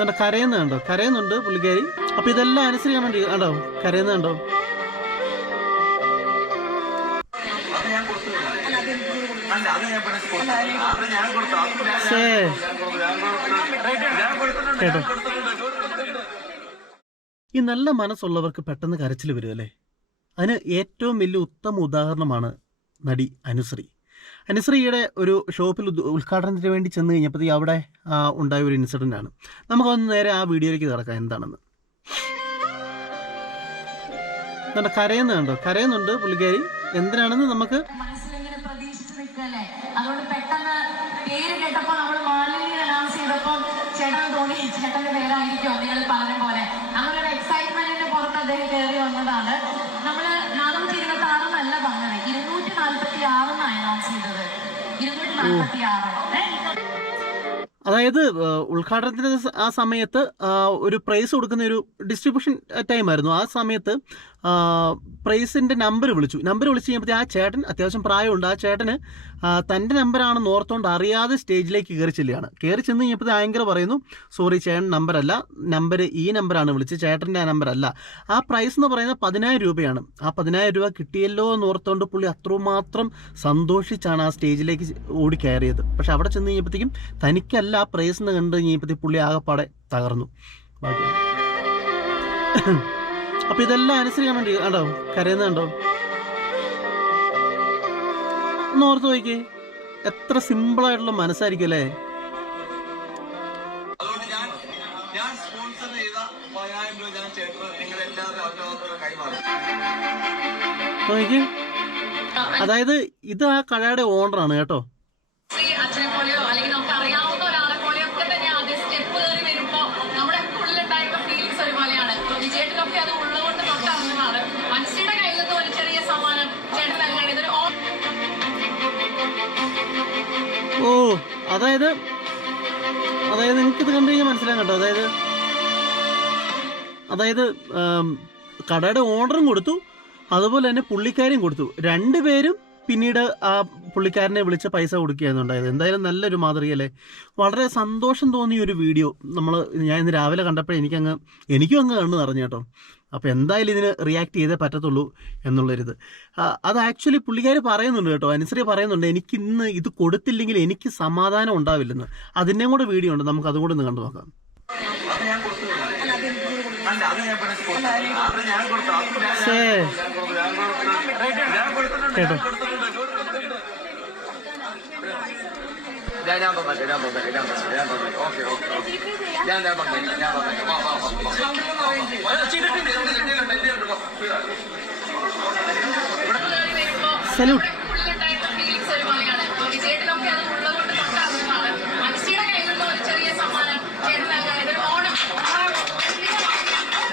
എന്നിട്ട് കരയുന്ന കണ്ടോ? കരയുന്നുണ്ട് പുള്ളിക്കാരി. അപ്പൊ ഇതെല്ലാം അനുസരിക്കാൻ വേണ്ടി കണ്ടോ? കരയുന്ന കണ്ടോ? ഈ നല്ല മനസ്സുള്ളവർക്ക് പെട്ടെന്ന് കരച്ചിൽ വരും അല്ലേ അതിന് ഏറ്റവും വലിയ ഉത്തമ ഉദാഹരണമാണ് നടി അനുശ്രീ. അനുശ്രീയുടെ ഒരു ഷോപ്പിൽ ഉദ് ഉദ്ഘാടനത്തിന് വേണ്ടി ചെന്ന് കഴിഞ്ഞപ്പോഴത്തേക്ക് അവിടെ ഉണ്ടായ ഒരു ഇൻസിഡന്റ് ആണ്. നമുക്കൊന്ന് നേരെ ആ വീഡിയോയിലേക്ക് കിടക്കാം എന്താണെന്ന്. നമ്മുടെ കരയുന്ന കണ്ടോ കരയുന്നുണ്ട് പുള്ളിക്കാരി. എന്തിനാണെന്ന് നമുക്ക് അതുകൊണ്ട് പെട്ടെന്ന് പേര് കേട്ടപ്പോൾ നമ്മൾ തോന്നി ചേട്ടന്റെ പേരായിരിക്കും നിങ്ങൾ പറഞ്ഞ പോലെ. അങ്ങനെ ഒരു എക്സൈറ്റ്മെന്റിന്റെ പുറത്ത് അദ്ദേഹം കയറി വന്നതാണ്. അതായത് ഉദ്ഘാടനത്തിന്റെ ആ സമയത്ത് ഒരു പ്രൈസ് കൊടുക്കുന്ന ഒരു ഡിസ്ട്രിബ്യൂഷൻ ടൈം ആയിരുന്നു ആ സമയത്ത് പ്രൈസിന്റെ നമ്പർ വിളിച്ചു. നമ്പർ വിളിച്ച് കഴിഞ്ഞപ്പോൾ ആ ചേട്ടൻ അത്യാവശ്യം പ്രായമുണ്ട് ആ ചേട്ടന് തന്റെ നമ്പറാണെന്ന് ഓർത്തുകൊണ്ട് അറിയാതെ സ്റ്റേജിലേക്ക് കയറി ചെല്ലുകയാണ്. കയറി ചെന്ന് കഴിഞ്ഞപ്പോൾ ആങ്കർ പറയുന്നു സോറി ചേട്ടൻ നമ്പറല്ല നമ്പർ ഈ നമ്പറാണ് വിളിച്ച് ചേട്ടന്റെ ആ നമ്പറല്ല ആ പ്രൈസ് എന്ന് പറയുന്നത് പതിനായിരം രൂപയാണ്. ആ പതിനായിരം രൂപ കിട്ടിയല്ലോ എന്ന് ഓർത്തോണ്ട് പുള്ളി അത്രമാത്രം സന്തോഷിച്ചാണ് ആ സ്റ്റേജിലേക്ക് ഓടി കയറിയത് പക്ഷെ അവിടെ ചെന്ന് കഴിഞ്ഞപ്പോഴത്തേക്കും തനിക്കല്ല ആ പ്രൈസ് എന്ന് കണ്ടു കഴിഞ്ഞപ്പോഴത്തേക്ക് പുള്ളി ആകെപ്പാടെ തകർന്നു. ബാക്കി. അപ്പൊ ഇതെല്ലാം അനുസരിക്കാൻ വേണ്ടി കണ്ടോ? കരയുന്നുണ്ടോ ഒന്ന് ഓർത്ത് നോക്കി എത്ര സിമ്പിൾ ആയിട്ടുള്ള മനസ്സായിരിക്കും അല്ലേ? നോക്കിയേ അതായത് ഇത് ആ കടയുടെ ഓണറാണ് കേട്ടോ. അതായത് അതായത് നിങ്ങൾക്ക് ഇത് കണ്ടു കഴിഞ്ഞാൽ മനസ്സിലാകും കേട്ടോ. അതായത് അതായത് കടയുടെ ഓർഡറും കൊടുത്തു അതുപോലെ തന്നെ പുള്ളിക്കാരും കൊടുത്തു. രണ്ടുപേരും പിന്നീട് ആ പുള്ളിക്കാരനെ വിളിച്ച് പൈസ കൊടുക്കുകയായിരുന്നു ഉണ്ടായത് എന്തായാലും നല്ലൊരു മാതൃകയല്ലേ? വളരെ സന്തോഷം തോന്നിയ ഒരു വീഡിയോ. നമ്മൾ ഞാൻ ഇന്ന് രാവിലെ കണ്ടപ്പോഴേ എനിക്കങ്ങ് എനിക്കും അങ്ങ് കണ്ണു നിറഞ്ഞു കേട്ടോ. അപ്പോൾ എന്തായാലും ഇതിന് റിയാക്ട് ചെയ്തേ പറ്റത്തുള്ളൂ എന്നുള്ളൊരിത്. അത് ആക്ച്വലി പുള്ളിക്കാർ പറയുന്നുണ്ട് കേട്ടോ. അനുസരി പറയുന്നുണ്ട് എനിക്ക് ഇന്ന് ഇത് കൊടുത്തില്ലെങ്കിൽ എനിക്ക് സമാധാനം ഉണ്ടാവില്ലെന്ന്. അതിന്റെയും കൂടെ വീഡിയോ ഉണ്ട്. നമുക്ക് അതും കൂടെ ഒന്ന് കണ്ടു നോക്കാം. അത് ഞാൻ കൊടുത്തില്ല അല്ല അത് ഞാൻ പിന്നെ കൊടുത്തു. അത് ഞാൻ കൊടുത്തു അത് ഞാൻ- ഛേ ഞാൻ കൊടുത്തു. ഞാൻ കൊടുത്തു. ഞാൻ കൊടുത്തിട്ടുണ്ട് കേട്ടോ ഞാൻ ഞാൻ തന്നേക്കാം ഞാൻ തന്നേക്കാം ഞാൻ തന്നേക്കാം ഞാൻ തന്നേക്കാം ഓക്കെ ഓക്കെ ഓക്കെ ഞാൻ ഞാൻ തന്നേക്കാം ഞാൻ തന്നേക്കാം വാ വാ വാ സല്യൂട്ട്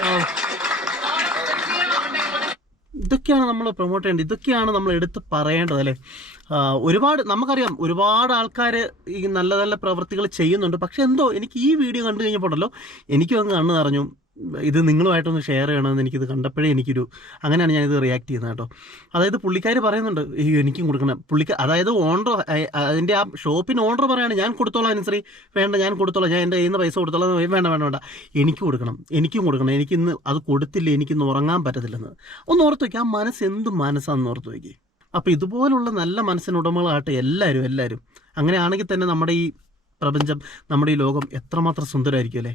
നമ്മുടെ ഇതൊക്കെയാണ് നമ്മൾ പ്രൊമോട്ട് ചെയ്യേണ്ടത്. ഇതൊക്കെയാണ് നമ്മൾ എടുത്ത് പറയേണ്ടത് അല്ലേ? ഒരുപാട് നമുക്കറിയാം ഒരുപാട് ആൾക്കാർ ഈ നല്ല നല്ല പ്രവൃത്തികൾ ചെയ്യുന്നുണ്ട്. പക്ഷെ എന്തോ എനിക്ക് ഈ വീഡിയോ കണ്ടു കഴിഞ്ഞപ്പോഴല്ലോ എനിക്കും അങ്ങ് കണ്ണു നിറഞ്ഞു. ഇത് നിങ്ങളുമായിട്ടൊന്ന് ഷെയർ ചെയ്യണമെന്ന് എനിക്കിത് കണ്ടപ്പോഴേ എനിക്കൊരു അങ്ങനെയാണ് ഞാനിത് റിയാക്ട് ചെയ്യുന്നത് കേട്ടോ. അതായത് പുള്ളിക്കാർ പറയുന്നുണ്ട് എനിക്കും കൊടുക്കണം. പുള്ളിക്കാർ അതായത് ഓണർ അതിന്റെ ആ ഷോപ്പിന് ഓണർ പറയാണ് ഞാൻ കൊടുത്തോളാം അനുസരി വേണ്ട ഞാൻ കൊടുത്തോളാം ഞാൻ എന്റെ കയ്യിൽ നിന്ന് പൈസ കൊടുത്തോളാം വേണ്ട വേണ്ട വേണ്ട എനിക്ക് കൊടുക്കണം എനിക്കും കൊടുക്കണം എനിക്കിന്ന് അത് കൊടുത്തില്ല എനിക്കിന്ന് ഉറങ്ങാൻ പറ്റത്തില്ലെന്ന്. ഒന്ന് ഓർത്ത് വയ്ക്കുക ആ മനസ്സ് എന്ത് മനസ്സാണെന്ന് ഓർത്ത് വയ്ക്കുക അപ്പോൾ ഇതുപോലുള്ള നല്ല മനസ്സിനുടമകളാകട്ടെ എല്ലാവരും എല്ലാവരും അങ്ങനെയാണെങ്കിൽ തന്നെ നമ്മുടെ ഈ പ്രപഞ്ചം നമ്മുടെ ഈ ലോകം എത്രമാത്രം സുന്ദരമായിരിക്കും അല്ലേ?